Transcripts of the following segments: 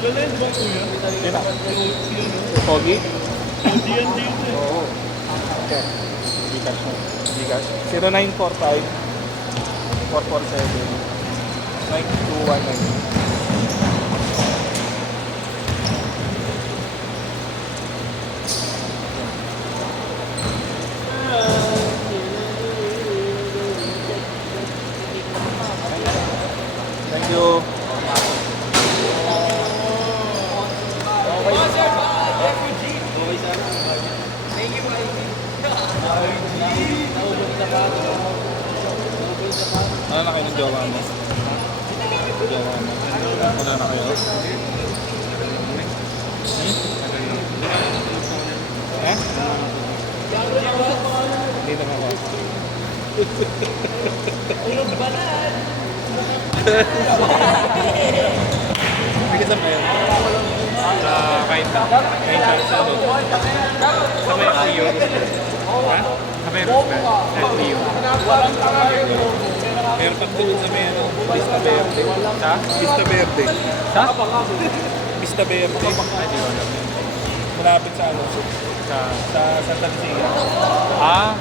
Tagal na yun, di ba kuya? Yun na. Si ano? Pogi? Diyan dito eh. Oo. Okay. Gcash mo. Gcash. 0945 447 9219. Thank you. Ano na kayo ng jowa mo? Jowa mo. Wala na kayo? Eh? Hindi naman ako. May kasama yun? Kain ka sa ano? Sa may Rio. Ha? Sa may Rio. Meron pag doon sa may ano, Vista Verde. Sa? Vista Verde. Sa? Vista Verde. Ay, di ko alam. Malapit sa ano? Sa Santa Lucia. Ah?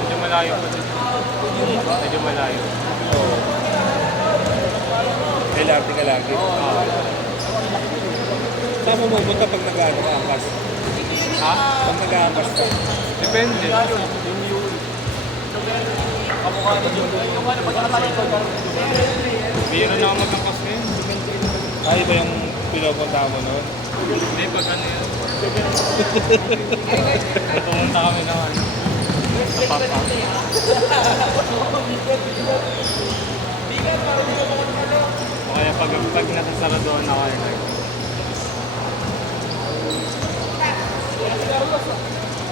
Medyo malayo pa din. Medyo malayo. Oo. LRT ka lagi. Oo. Saan mo pupunta pag nag-aangas? Ha? Pag nag-aangas ka? Depende. Biro na ako mag-angkas ngayon. Ay, ba yung pinupunta mo noon? Hindi, pag ano yun. Pumunta kami na ano. Sa Papa. O kaya pag nasasara doon ako,